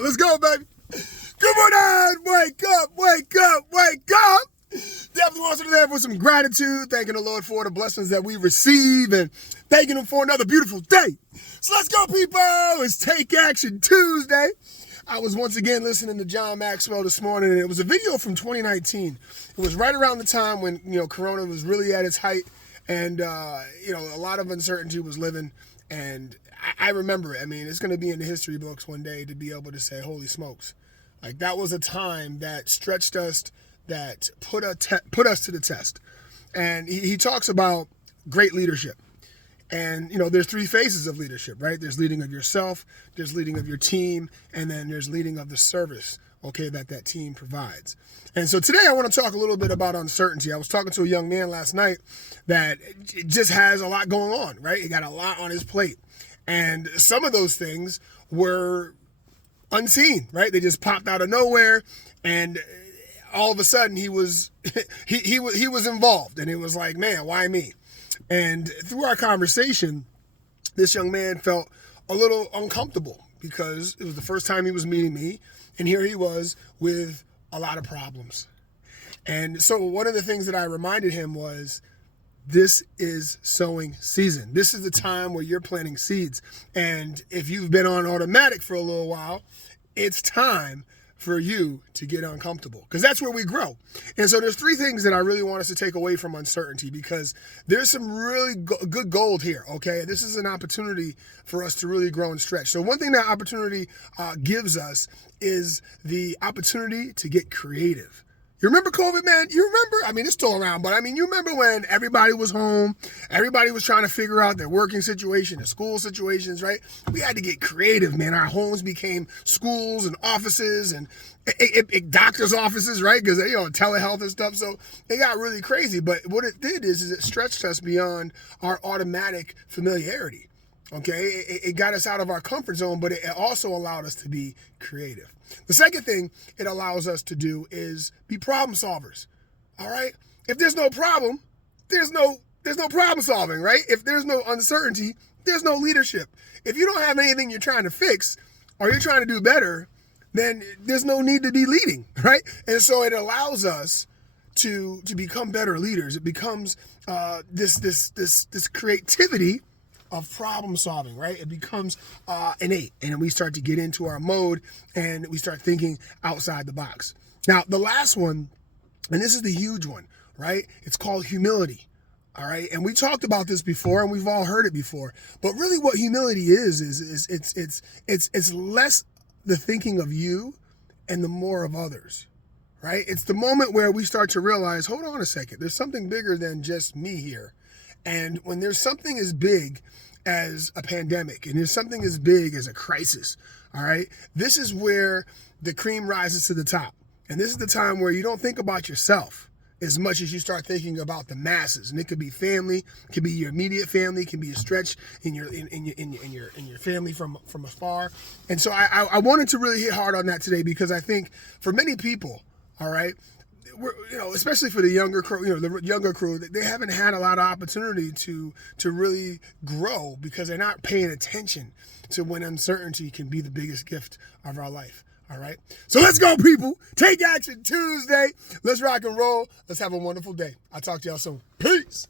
Let's go, baby. Good morning. Wake up, wake up, wake up. Definitely want to there for some gratitude, thanking the Lord for the blessings that we receive and thanking Him for another beautiful day. So let's go, people. It's Take Action Tuesday. I was once again listening to John Maxwell this morning, and it was a video from 2019. It was right around the time when, Corona was really at its height, and, a lot of uncertainty was living. And I remember it. I mean, it's going to be in the history books one day to be able to say, holy smokes. Like, that was a time that stretched us, that put us to the test. And he talks about great leadership. And, there's three phases of leadership, right? There's leading of yourself, there's leading of your team, and then there's leading of the service, that team provides. And so today I want to talk a little bit about uncertainty. I was talking to a young man last night that just has a lot going on, right? He got a lot on his plate. And some of those things were unseen, right? They just popped out of nowhere, and all of a sudden he was he was involved, and it was like, man, why me? And through our conversation, this young man felt a little uncomfortable because it was the first time he was meeting me, and here he was with a lot of problems. And so one of the things that I reminded him was, this is sowing season. This is the time where you're planting seeds. And if you've been on automatic for a little while, it's time for you to get uncomfortable, because that's where we grow. And so there's three things that I really want us to take away from uncertainty, because there's some really good gold here, okay? This is an opportunity for us to really grow and stretch. So one thing that opportunity gives us is the opportunity to get creative. You remember COVID, man? You remember? I mean, it's still around, but you remember when everybody was home, everybody was trying to figure out their working situation, their school situations, right? We had to get creative, man. Our homes became schools and offices and doctors' offices, right? Because, telehealth and stuff. So it got really crazy. But what it did is it stretched us beyond our automatic familiarity. Okay, it got us out of our comfort zone, but it also allowed us to be creative. The second thing it allows us to do is be problem solvers. All right, if there's no problem, there's no problem solving, right? If there's no uncertainty, there's no leadership. If you don't have anything you're trying to fix or you're trying to do better, then there's no need to be leading, right? And so it allows us to become better leaders. It becomes this creativity of problem solving, right? It becomes innate, and we start to get into our mode, and we start thinking outside the box. Now, the last one, and this is the huge one, right? It's called humility, all right? And we talked about this before, and we've all heard it before. But really, what humility is it's less the thinking of you and the more of others, right? It's the moment where we start to realize, hold on a second, there's something bigger than just me here. And when there's something as big as a pandemic, and there's something as big as a crisis, all right, this is where the cream rises to the top. And this is the time where you don't think about yourself as much as you start thinking about the masses. And it could be family, it could be your immediate family, it can be a stretch in your family from afar. And so I wanted to really hit hard on that today, because I think for many people, all right, especially for the younger crew, they haven't had a lot of opportunity to really grow, because they're not paying attention to when uncertainty can be the biggest gift of our life. All right. So let's go, people. Take Action Tuesday. Let's rock and roll. Let's have a wonderful day. I'll talk to y'all soon. Peace.